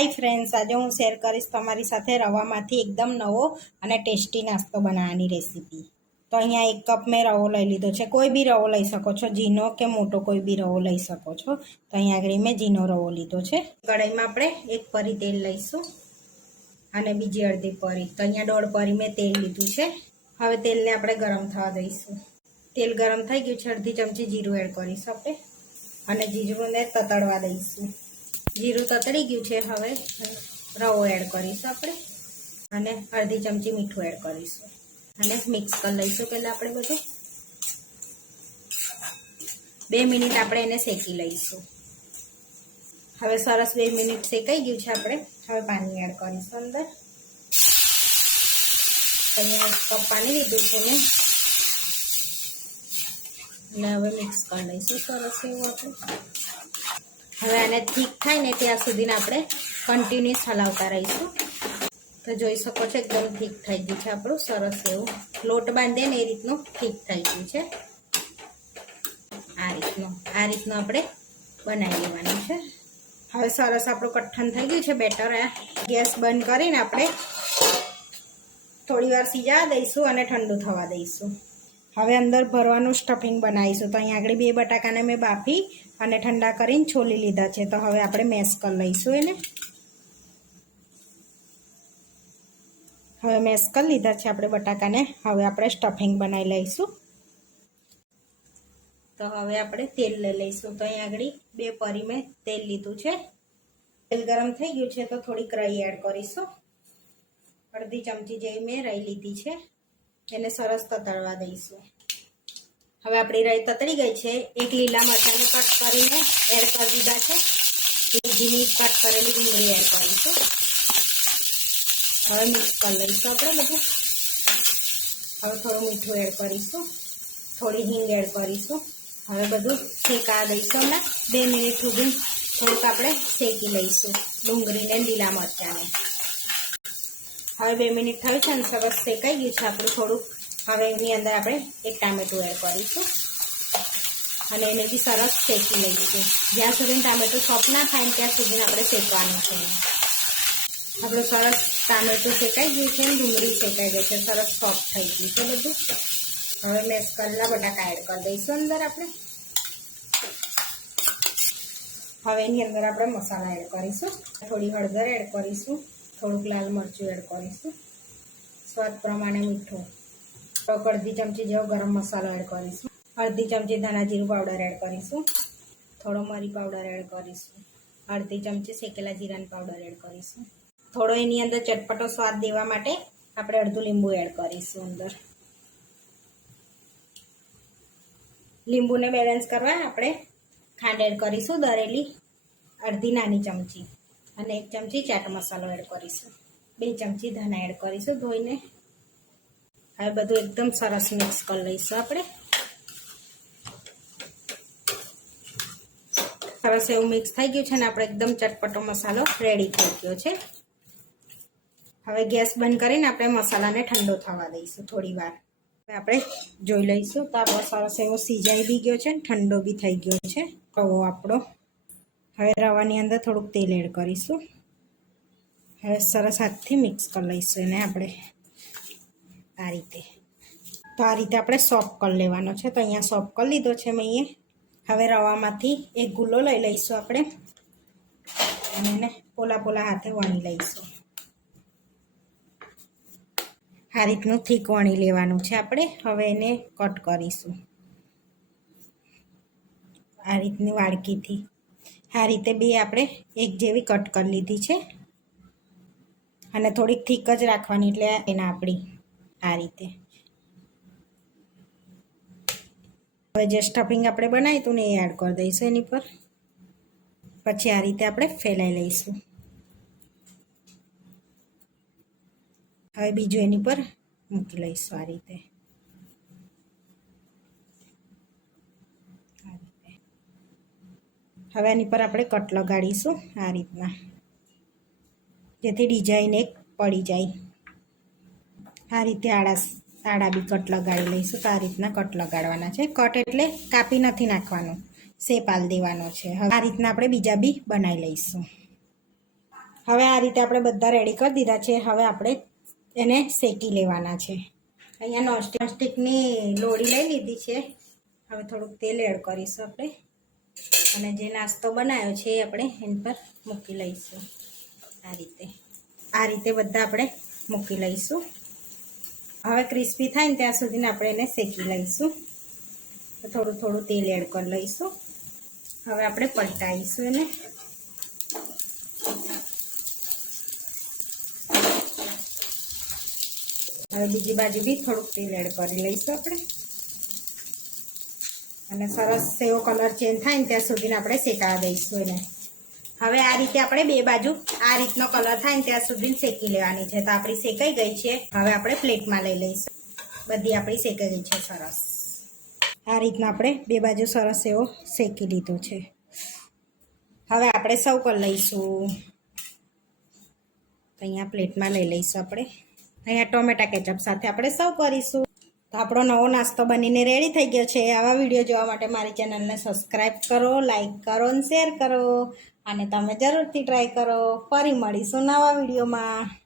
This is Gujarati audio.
हाय फ्रेंड्स, आज हूँ शेर करीश तमारी साथे रवामांथी एकदम नवो अने टेस्टी नास्तो बनाववानी रेसिपी। तो अहींया 1 कप में रवो लई लीधो छे। कोई भी रवो लई सको छो, झीनो के मोटो कोई भी रवो लई सको छो। तो अहींया आगळ मैं झीनो रवो लीधो छे। कढ़ाईमां आपणे 1 परी तेल लईशुं अने बीजी अर्धी परी। तो अहींया 1.5 परी में तेल लीधुं छे। हवे तेलने आपणे गरम थवा दईशुं। तेल गरम थई गयुं छे, अर्धी चमची जीरुं एड करीशुं आपणे अने जीरुंने ततड़वा दईशुं। जीरुं ततड़ी गयुं छे। हवे रवो एड करीशुं आपणे अने अर्धी चमची मीठुं एड करीशुं अने मिक्स कर लईशुं। पहेला आपणे बधुं 2 मिनिट आपणे एने शेकी लईशुं। हवे सरस 2 मिनिट शेकाई गयुं छे। आपणे हवे पाणी एड करीशुं अंदर। अहींया 1 कप पाणी लीधुं छे ने અને હવે મિક્સ કરી લઈશું સરસ એવું આપણે। હવે આને ઠીક થાય ને ત્યાં સુધીને આપણે કન્ટિન્યુઅસ હલાવતા રહીશું। તો જોઈ શકો છો એકદમ ઠીક થઈ ગયું છે આપણું સરસ એવું। લોટ બાંધે ને એ રીતનું ઠીક થઈ ગયું છે। આ રીતનું આપણે બનાવી લેવાનું છે। હવે સરસ આપણું કઠણ થઈ ગયું છે બેટર। ગેસ બંધ કરીને આપણે થોડી વાર સિજાવા દઈશું અને ઠંડુ થવા દઈશું। હવે અંદર ભરવાનું સ્ટફિંગ બનાવીશું। તો અહીં આગળ 2 બટાકાને મેં બાફી અને ઠંડા કરીને છોલી લીધા છે। તો હવે આપણે મેશ કરી લઈશું એને। હવે મેશ કરી લીધા છે આપણે બટાકાને। હવે આપણે સ્ટફિંગ બનાવી લઈશું। તો હવે આપણે તેલ લઈ લઈશું। તો અહીં આગળ 2 પરી મેં તેલ લીધું છે। તેલ ગરમ થઈ ગયું છે તો થોડીક રાઈ એડ કરીશું। અડધી ચમચી જેવી મેં રાઈ લીધી છે। એને સરસ તતડવા દઈશું। હવે આપણી રાઈ તતડી ગઈ છે। 1 લીલા મરચાંને કટ કરીને એડ કરી દીધા છે। ઝીણી કટ કરેલી ડુંગળી એડ કરીશું। હવે મિક્સ કરી લઈશું આપણે બધું। હવે થોડું મીઠું એડ કરીશું, થોડી હિંગ એડ કરીશું। હવે બધું શેકાવા દઈશું। હમણાં 2 મિનિટ સુધી થોડુંક આપણે શેકી લઈશું ડુંગળીને લીલા મરચાંને। હવે 2 મિનિટ થઈ છે અને સરસ શેકાઈ ગયું છે આપણું થોડુંક। હવે એની અંદર આપણે 1 ટામેટું એડ કરીશું અને એને બી સરસ શેકી લઈશું। જ્યાં સુધી ટામેટું સોફ્ટ ના થાય ને ત્યાં સુધી આપણે શેકવાનું છે। આપણું સરસ ટામેટું શેકાઈ ગયું છે, ડુંગળી શેકાઈ ગઈ છે, સરસ સોફ્ટ થઈ ગયું છે બધું। હવે મેશ કરેલા બટાકા એડ કરી દઈશું અંદર આપણે। હવે એની અંદર આપણે મસાલા એડ કરીશું। થોડી હળદર એડ કરીશું, થોડુંક લાલ મરચું એડ કરીશું, સ્વાદ પ્રમાણે મીઠું, અડધી ચમચી જેવો ગરમ મસાલો એડ કરીશું, અડધી ચમચી ધાણા જીરું પાવડર એડ કરીશું, થોડો મરી પાવડર એડ કરીશું, અડધી ચમચી શેકેલા જીરાનો પાવડર એડ કરીશું, થોડો એની અંદર ચટપટો સ્વાદ દેવા માટે આપણે અડધું લીંબુ એડ કરીશું અંદર। લીંબુને બેલેન્સ કરવા આપણે ખાંડ એડ કરીશું દરેલી અડધી નાની ચમચી અને 1 ચમચી ચાટ મસાલો એડ કરીશું, 2 ચમચી ધાણા એડ કરીશું ધોઈને। હવે બધું એકદમ સરસ મિક્સ કરી લઈશું આપણે। સરસ એવું મિક્સ થઈ ગયું છે ને આપણે એકદમ ચટપટો મસાલો રેડી થઈ ગયો છે। હવે ગેસ બંધ કરીને આપણે મસાલાને ઠંડો થવા દઈશું થોડી વાર। હવે આપણે જોઈ લઈશું તો આપણો સરસ એવો સિજાઈ બી ગયો છે, ઠંડો બી થઈ ગયો છે રવો આપણો। હવે રવાની અંદર થોડુંક તેલ એડ કરીશું। હવે સરસ હાથથી મિક્સ કરી લઈશું એને આપણે આ રીતે। તો આ રીતે આપણે સોફ્ટ કરી લેવાનો છે। તો અહીંયા સોફ્ટ કરી લીધો છે મેં અહીંયા। હવે રવામાંથી 1 ગુલ્લો લઈ લઈશું આપણે અને એને પોલા પોલા હાથે વણી લઈશું। આ રીતનું થીક વણી લેવાનું છે આપણે। હવે એને કટ કરીશું આ રીતની વાડકીથી। આ રીતે 2 આપણે 1 જેવી કટ કરી લીધી છે અને થોડીક થીક જ રાખવાની એટલે એના આપણી આ રીતે। હવે જે સ્ટફિંગ આપણે બનાવ્યું હતું ને એ એડ કરી દઈશું એની પર। પછી આ રીતે આપણે ફેલાઈ લઈશું। હવે બીજું એની પર મૂકી લઈશું આ રીતે। હવે એની પર આપણે કટ લગાડીશું આ રીતના, જેથી ડિઝાઇન એક પડી જાય। આ રીતે આડા બી કટ લગાડી લઈશું। તો આ રીતના કટ લગાડવાના છે। કટ એટલે કાપી નથી નાખવાનું, શેપ આલ દેવાનો છે। હવે આ રીતના આપણે બીજા બી બનાવી લઈશું। હવે આ રીતે આપણે બધા રેડી કરી દીધા છે. હવે આપણે એને શેકી લેવાના છે. અહીંયા નોનસ્ટિકની લોડી લઈ લીધી છે. હવે થોડુંક તેલ એડ કરીશું આપણે અને જે નાસ્તો બનાવ્યો છે એ આપણે એની પર મૂકી લઈશું. આ રીતે બધા આપણે મૂકી લઈશું. હવે ક્રિસ્પી થાય ને ત્યાં સુધીને આપણે એને શેકી લઈશું. તો થોડું થોડું તેલ એડ કરી લઈશું. હવે આપણે પલટાવીશું એને. હવે બીજી બાજુ બી થોડુંક તેલ એડ કરી લઈશું આપણે અને સરસ એવો કલર ચેન્જ થાય ને ત્યાં સુધીને આપણે શેકાવા દઈશું એને. હવે આ રીતે આપણે બે બાજુ આ રીતનો કલર થાય ને ત્યાં સુધી શેકી લેવાની છે. તો આપણી શેકાઈ ગઈ છે. હવે આપણે પ્લેટમાં લઈ લઈશું. બધી આપણી શેકાઈ ગઈ છે સરસ. આ રીતના આપણે બે બાજુ સરસ એવો શેકી લીધો છે. હવે આપણે સર્વ કરી લઈશું. અહીંયા પ્લેટમાં લઈ લઈશું આપણે. અહીંયા ટોમેટા કેચઅપ સાથે આપણે સર્વ કરીશું. તો આપણો નવો નાસ્તો બનીને રેડી થઈ ગયો છે. આવા વિડીયો જોવા માટે મારી ચેનલને સબસ્ક્રાઈબ કરો, લાઈક કરો અને શેર કરો અને તમે જરૂરથી ટ્રાય કરો. ફરી મળીશું નવા વિડીયોમાં.